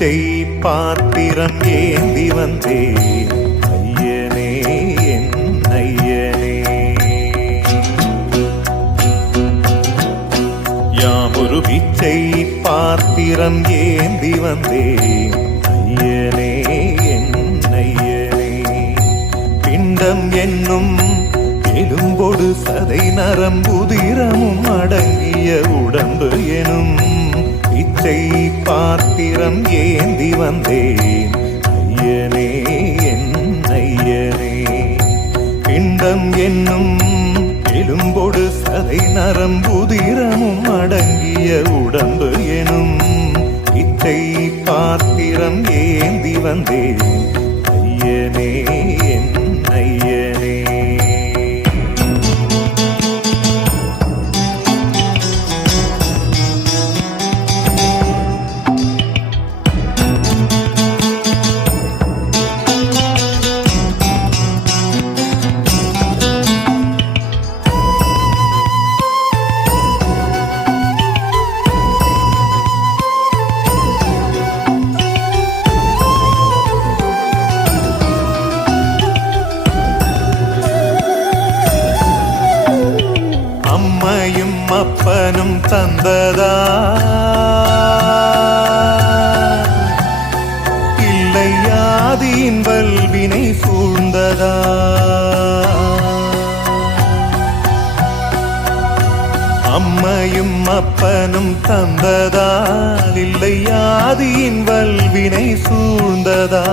பிச்சை பாத்திரம் ஏந்தி வந்தேன் ஐயனே என் ஐயனே. யாமொரு பிச்சை பாத்திரம் ஏந்தி வந்தேன் ஐயனே என் ஐயனே. பிண்டம் என்னும் எலும்பொடு சதை நரம்புதிரமும் அடங்கிய உடம்பு எனும் பிச்சை பாத்திரம் ஏந்தி வந்தேன் ஐயனே என் ஐயனே. பிண்டம் என்னும் எலும்பொடு சதை நரம்புதிரமும் அடங்கிய உடம்பு எனும் பிச்சை பாத்திரம் ஏந்தி வந்தேன் ஐயனே என் ஐயனே. அம்மையும் அப்பனும் தந்ததா இல்லை ஆதியின் வல்வினை சூழ்ந்ததா. அம்மையும் அப்பனும் தந்ததா இல்லை ஆதியின் வல்வினை சூழ்ந்ததா.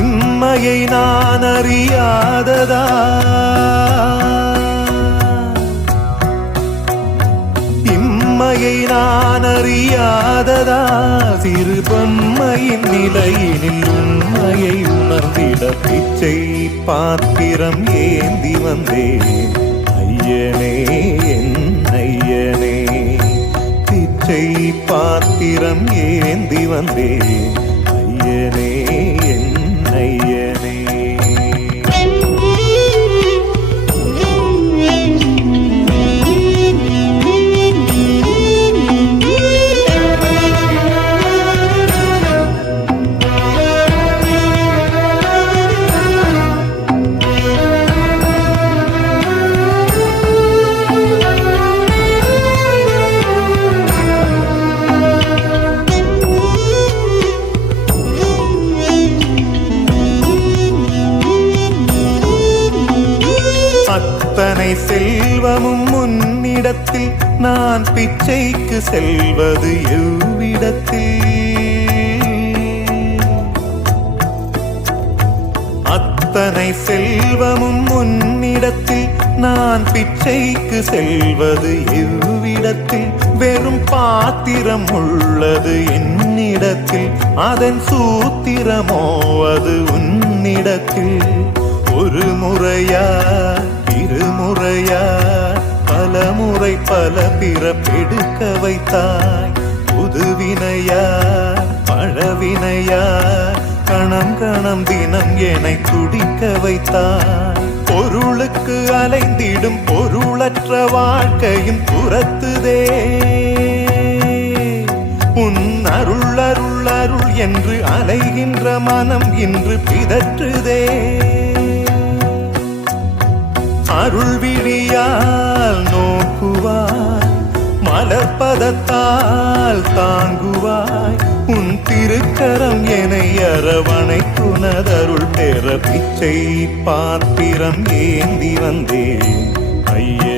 இம்மையை நான் அறியாததா உண்மையை நான் அறியாததா. சிறு பொம்மையின் நிலையினில் உண்மையை உணர்ந்திட பிச்சை பாத்திரம் ஏந்தி வந்தேன் ஐயனே என் ஐயனே. பிச்சை பாத்திரம் ஏந்தி வந்தேன் ஐயனே என் ஐயனே. அத்தனை செல்வமும் முன்னிடத்தில் நான் பிச்சைக்கு செல்வது எவ்விடத்தில். அத்தனை செல்வமும் முன்னிடத்தில் நான் பிச்சைக்கு செல்வது எவ்விடத்தில். வெறும் பாத்திரம் உள்ளது என்னிடத்தில், அதன் சூத்திரமோ அது உன்னிடத்தில். ஒரு முறையா இருமுறையா பல முறை பல பிறப்பெடுக்க வைத்தாய். புதுவினையா பழவினையா கணம் கணம் தினம் என்னை துடிக்க வைத்தாய். பொருளுக்கு அலைந்திடும் பொருளற்ற வாழ்க்கையும் துரத்துதே. உன் அருள் அருள் அருள் என்று அலைகின்ற மனம் இன்று பிதற்றுதே. அருள் விழியால் நோக்குவாய், மலர்பதத்தால் தாங்குவாய். உன் திருக்கரம் என்னை அரவணைக்குனதருள் பெற பிச்சை பாத்திரம் ஏந்தி வந்தேன் ஐய